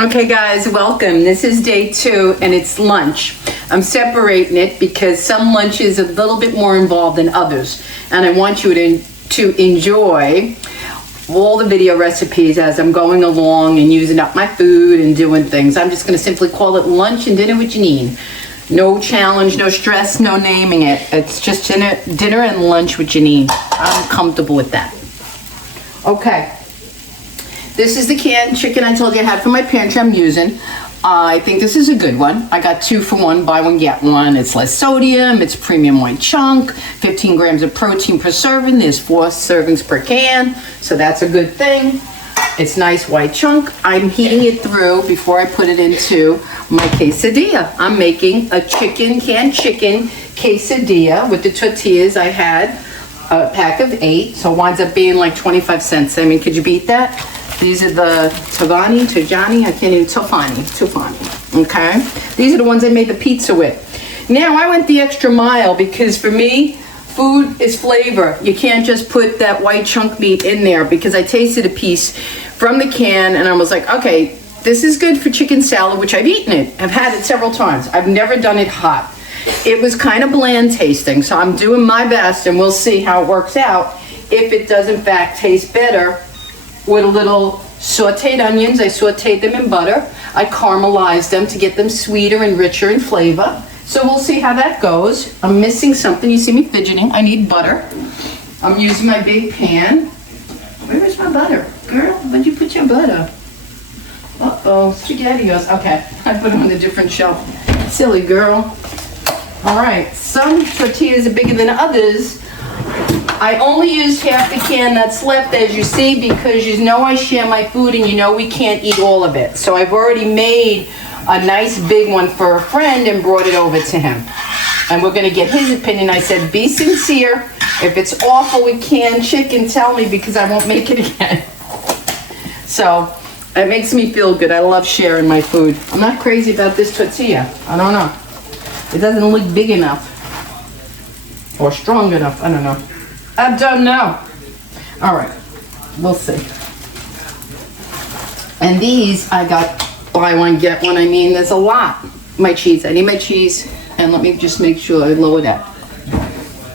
Okay guys, welcome. This is day 2 and it's lunch. I'm separating it because some lunch is a little bit more involved than others. And I want you to enjoy all the video recipes as I'm going along and using up my food and doing things. I'm just going to simply call it lunch and dinner with Jeanine. No challenge, no stress, no naming it. It's just dinner and lunch with Jeanine. I'm comfortable with that. Okay. This is the canned chicken I told you I had from my pantry I'm using. I think this is a good one. I got 2 for 1, buy one, get one. It's less sodium, it's premium white chunk, 15 grams of protein per serving. There's 4 servings per can, so that's a good thing. It's nice white chunk. I'm heating it through before I put it into my quesadilla. I'm making a canned chicken quesadilla with the tortillas. I had a pack of 8, so it winds up being like 25 cents. I mean, could you beat that? These are the Tofani, I can't even, Tofani, okay? These are the ones I made the pizza with. Now, I went the extra mile because for me, food is flavor. You can't just put that white chunk meat in there because I tasted a piece from the can and I was like, okay, this is good for chicken salad, which I've eaten it. I've had it several times. I've never done it hot. It was kind of bland tasting, so I'm doing my best and we'll see how it works out. If it does in fact taste better, with a little sauteed onions. I sauteed them in butter. I caramelized them to get them sweeter and richer in flavor. So we'll see how that goes. I'm missing something. You see me fidgeting. I need butter. I'm using my big pan. Where is my butter? Girl, where'd you put your butter? Uh-oh, SpaghettiOs. Okay, I put them on a different shelf. Silly girl. All right, some tortillas are bigger than others. I only used half the can that's left, as you see, because you know I share my food and you know we can't eat all of it. So I've already made a nice big one for a friend and brought it over to him. And we're gonna get his opinion. I said, be sincere. If it's awful with canned chicken, tell me because I won't make it again. So it makes me feel good. I love sharing my food. I'm not crazy about this tortilla. I don't know. It doesn't look big enough or strong enough. I don't know. I don't know. All right, we'll see. And these I got buy one get one. I mean, there's a lot. My cheese. I need my cheese, and let me just make sure I lower that.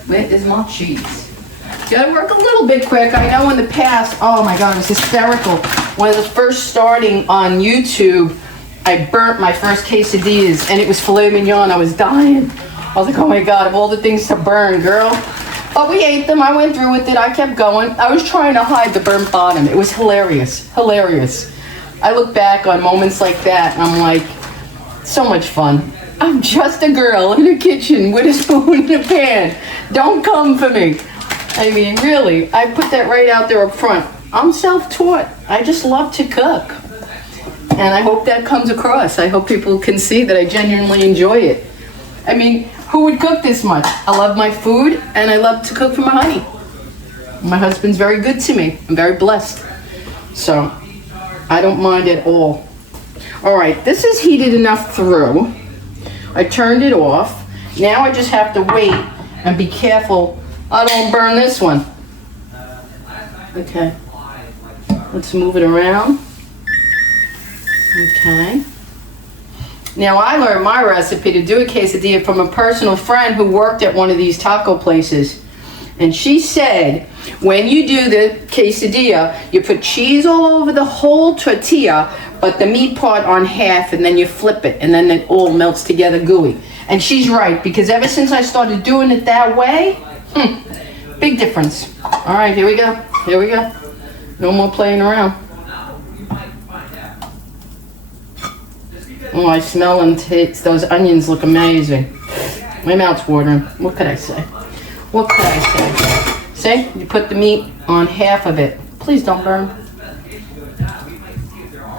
Where is my cheese? Gotta work a little bit quick. I know in the past, oh my God, it was hysterical. When I was first starting on YouTube, I burnt my first quesadillas, and it was filet mignon. I was dying. I was like, oh my God, of all the things to burn, girl. But we ate them. I went through with it. I kept going. I was trying to hide the burnt bottom. It was hilarious. Hilarious. I look back on moments like that and I'm like, so much fun. I'm just a girl in a kitchen with a spoon and a pan. Don't come for me. I mean, really, I put that right out there up front. I'm self-taught. I just love to cook. And I hope that comes across. I hope people can see that I genuinely enjoy it. I mean, who would cook this much? I love my food and I love to cook for my honey. My husband's very good to me. I'm very blessed. So I don't mind at all. All right, this is heated enough through. I turned it off. Now I just have to wait and be careful I don't burn this one. Okay. Let's move it around. Okay. Now, I learned my recipe to do a quesadilla from a personal friend who worked at one of these taco places. And she said, when you do the quesadilla, you put cheese all over the whole tortilla, but the meat part on half, and then you flip it, and then it all melts together gooey. And she's right, because ever since I started doing it that way, big difference. All right, here we go. Here we go. No more playing around. Oh, I smell and taste. Those onions look amazing. My mouth's watering. What could I say? What could I say? See? You put the meat on half of it. Please don't burn.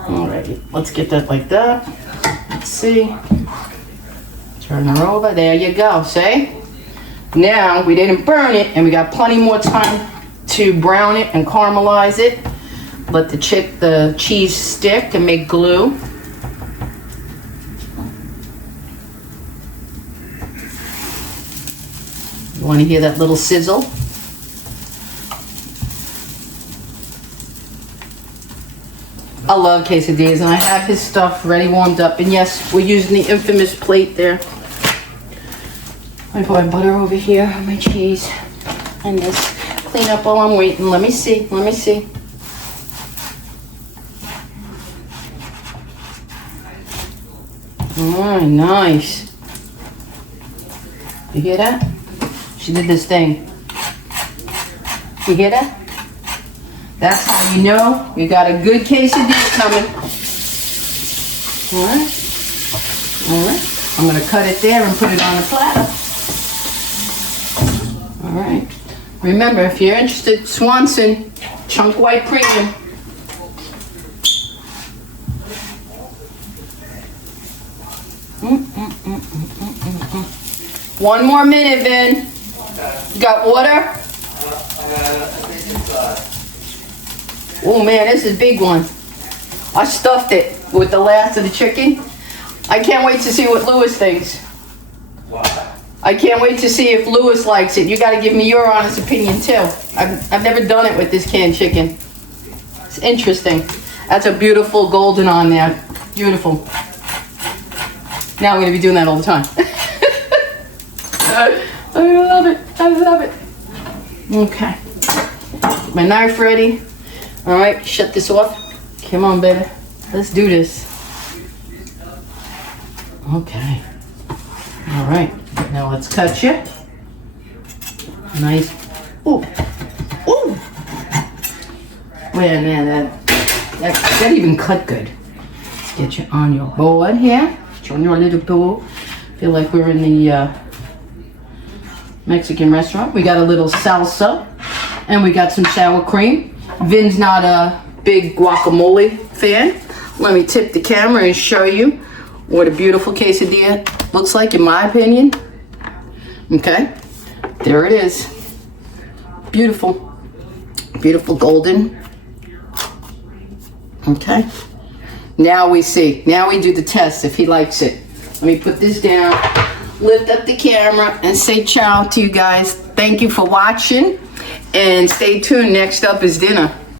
Alrighty. Let's get that like that. Let's see. Turn her over. There you go. See? Now, we didn't burn it, and we got plenty more time to brown it and caramelize it. Let the cheese stick and make glue. You want to hear that little sizzle? I love quesadillas, and I have his stuff ready, warmed up. And yes, we're using the infamous plate there. I put my butter over here, my cheese, and this. Clean up while I'm waiting. Let me see. Let me see. Oh, nice. You hear that? She did this thing. You hear that? That's how you know you got a good quesadilla coming. All right. All right. I'm going to cut it there and put it on a platter. All right. Remember, if you're interested, Swanson, chunk white premium. One more minute, Vin. You got water? Oh man, this is a big one. I stuffed it with the last of the chicken. I can't wait to see what Louis thinks. I can't wait to see if Louis likes it. You got to give me your honest opinion too. I've never done it with this canned chicken. It's interesting. That's a beautiful golden on there. Beautiful. Now I'm going to be doing that all the time. I love it. I love it. Okay. My knife ready. All right, shut this off. Come on, baby. Let's do this. Okay. All right. Now let's cut you. Nice. Ooh. Ooh. Man, that even cut good. Let's get you on your board here. Get you on your little board. Feel like we're in the Mexican restaurant. We got a little salsa, and we got some sour cream. Vin's not a big guacamole fan. Let me tip the camera and show you what a beautiful quesadilla looks like, in my opinion. Okay, there it is. Beautiful. Beautiful golden. Okay. Now we see. Now we do the test if he likes it. Let me put this down, lift up the camera, and say ciao to you guys. Thank you for watching, and stay tuned. Next up is dinner.